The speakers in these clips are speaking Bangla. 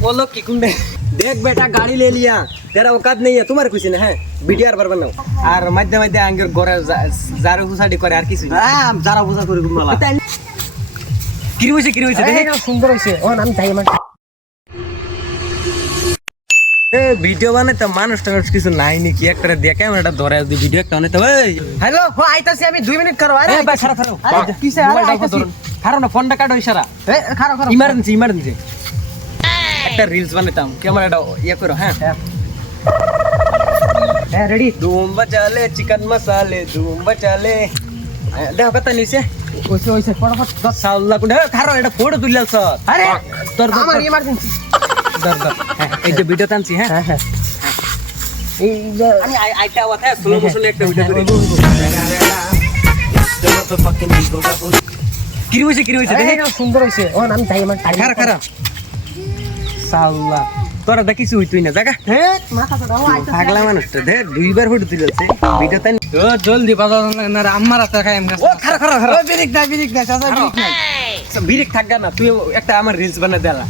बोलो कि कुंडे देख बेटा गाड़ी ले लिया तेरा औकात नहीं है तुम्हारे कुछ ना है বিডিআর পারবে না আর মধ্যে মধ্যে আঙ্গের ঘরে জারু হুসাডি করে আর কিছু হ্যাঁ যারা বোঝা করি গুমলা কি হইছে কি হইছে দেখে সুন্দর হয়েছে ও আমি তাই আমার এ ভিডিও বানাইতে মানুষ টানুষ কিছু নাই নাকি একটা দিয়ে ক্যামেরাটা ধরে যদি ভিডিও একটা বানাইতে ওই হ্যালো ও আইতাছি আমি দুই মিনিট করো আরে এ ভাই খারাপ খারাপ আরে, কিসে? আরে, আইতাছি। খারাপ না ফোনটা কাটো ইশারা এ খারাপ খারাপ ইমার্জেন্সি ইমার্জেন্সি একটা রিলস বানাইতাম ক্যামেরাটা ইয়ে করো হ্যাঁ? হ্যাঁ। রেডি ধুম বাচালে চিকেন মশালে ধুম বাচালে দেখো কথা নিছে। ওইসে ওইসে ফটাফট দশ সাল্লা কুন্ডে খারো এটা ফটো তুলিয়াল স্যার আরে তোর তোর আমার ইমার্জেন্সি দর দর। হ্যাঁ এই যে ভিডিও টানছি হ্যাঁ? হ্যাঁ হ্যাঁ। এই যে আমি আই- আইটা কথা স্লো মোশনে একটা ভিডিও করি। কি হইছে কি হইছে দেখে। এই সুন্দর হয়েছে ও আমি তাই আমার খারা খারা। সাল্লা তোরা দেখিস হইতুই না জায়গা হ্যাঁ তো পাগলা মানুষটা দে দুইবার ফটো তুলেছে ভিডিও তাই ও জলদি বাজার না আম্মার হাতে খাই আমি ও খারা খারা খারা। ও বিরিক না বিরিক না চাচা বিরিক নাই। বিরিক থাকগা না তুই একটা আমার রিলস বানাই দেলা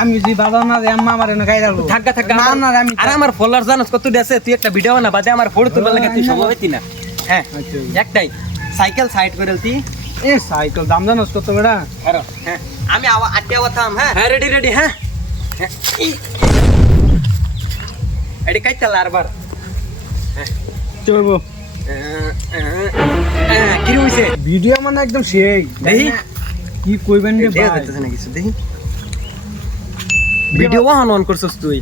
আমি যদি বাজার না দেই আম্মা আমার এনে রাখব থাকগা থাকগা না না আমি আর আমার ফলোয়ার জানোস কত আছে? তুই একটা ভিডিও বানা বাদে আমার ফটো তুলবার লাগে তুই সব হইতি না। হ্যাঁ একটাই সাইকেল সাইড করে দিতি এ সাইকেল দাম জানোস কত বেড়া? হ্যাঁ আমি আটকে আওয়া থাম হ্যাঁ। হ্যাঁ রেডি রেডি হ্যাঁ। হ্যাঁ। এডি কাইতে লারবার চলবো কি হইছে? ভিডিও মানে একদম সেই। দেখি। কি কইবেন রে ভাই? যাইতেছে না কিছু দেখি ভিডিও অন অন করছস তুই।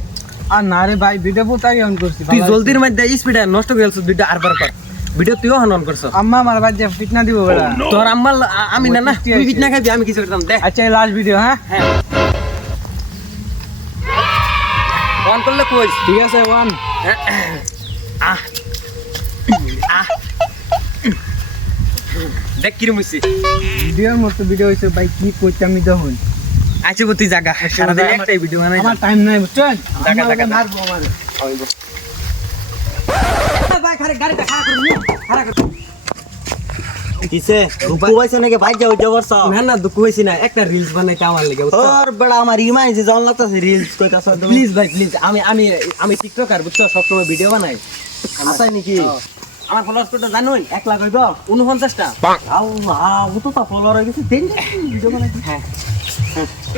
আর না রে ভাই ভিডিও আগে অন করছি। তুই জলদির মধ্যে স্পিডে নষ্ট করে ফেলছিস ভিডিও আরবার কর। ভিডিও তুইও অন অন করছস। আম্মা আমার বাদ দিয়ে ফিটনা দিব বেড়া। তোর আম্মা আমি না না তুই। কিনা খাবি আমি কিছু করতাম দেখ আচ্ছা এই লাস্ট ভিডিও হ্যাঁ? হ্যাঁ। অন করলে কইস ঠিক আছে ওয়ান আহ আহ দেখ কিরম হইছে। ভিডিওর মতো ভিডিও হইছে ভাই কি কইতে আমি তখন আছে বতি জায়গা সারাদিন একটাই ভিডিও বানাই আমার টাইম নাই বুঝছেন? জাগা, আমার। মারবো ভাই খারে গাড়িটা খারাপ করে খারাপ করে কিসে কুবাইছে নাকি? ভাই যাও যাবার সব না না দুঃখ হয়েছি না। একটা রিলস বানাইতে আমার লেগে ওর বড় আমার ইমাইছে জন লাগতাছে রিলস কইতাছ তুমি। প্লিজ ভাই প্লিজ আমি আমি আমি টিকটকার বুঝছ? সবসময় ভিডিও বানাই। আসাই নাকি? আমার ফলোয়ার্স কোটা জানুন এক লাখ হইব উনপঞ্চাশটা আউ আউ তো তা ফলোয়ার হয়ে গেছে। দেন ভিডিও বানাই হ্যাঁ।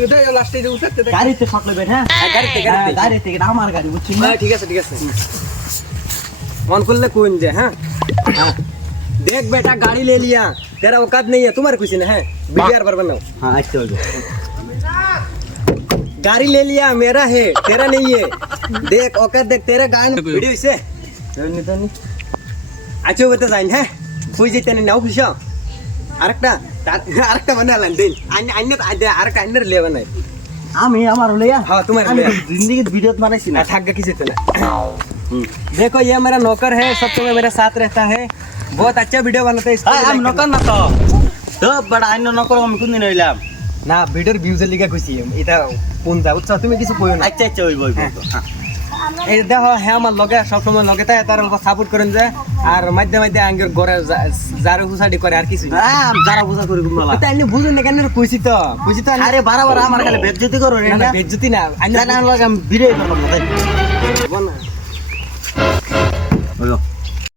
এটা লাস্টে যে উঠতে গাড়িতে সকলে বেট হ্যাঁ? হ্যাঁ, গাড়িতে হ্যাঁ, গাড়িতে। গাড়িতে আমার গাড়ি বুঝছিস না? হ্যাঁ ঠিক আছে ঠিক আছে। মন করলে কোন যে হ্যাঁ? हाँ। देख बेटा गाड़ी ले लिया तेरा औकात नहीं है तुम्हारे कुछ ना है बीटीआर पर बनाओ হ্যাঁ আইতে হবে गाड़ी ले लिया मेरा है तेरा नहीं है देख औकात देख तेरा गान वीडियो से জানি জানি আচ্ছা বলতে যাই হ্যাঁ বুঝ যেতে নাও খুশি আরেকটা তার- আরেকটা বানালাম দিন আন্য আন্য আরেকটা আন্যের লে বানাই আমি আমার লইয়া হ্যাঁ, তোমার আমি লইয়া। জিন্দগি ভিডিও বানাইছি না ना ठग किसी तो ना देखो ये मेरा नौकर है सब समय मेरे साथ रहता है बहुत अच्छा वीडियो बनाता है इसको এই, भी আমি like নকর না তো তো বড় আইন নকর আমি কোনদিন হইলাম करना। না ভিডিওর ভিউজের লিগে খুশি এটা কোন যা উৎসাহ তুমি কিছু কইও না আচ্ছা আচ্ছা হইব হইব হ্যাঁ। এই দেখো হ্যাঁ আমার লগে সবসময় লগে তাই তার সাপোর্ট করেন যে আর মাঝে মাঝে আঙ্গের ঘরে যারে হুসাডি করে আর কিছু হ্যাঁ যারা বোঝা করি গুমলা এটা আইনে বুঝুন না কেন কইছি তো কইছি তো আরে বারবার আমার খালি বেজ্জতি করো রে না না বেজ্জতি না আইনে জানা লাগে আমি বিরে করলাম না তাই বল না হইলো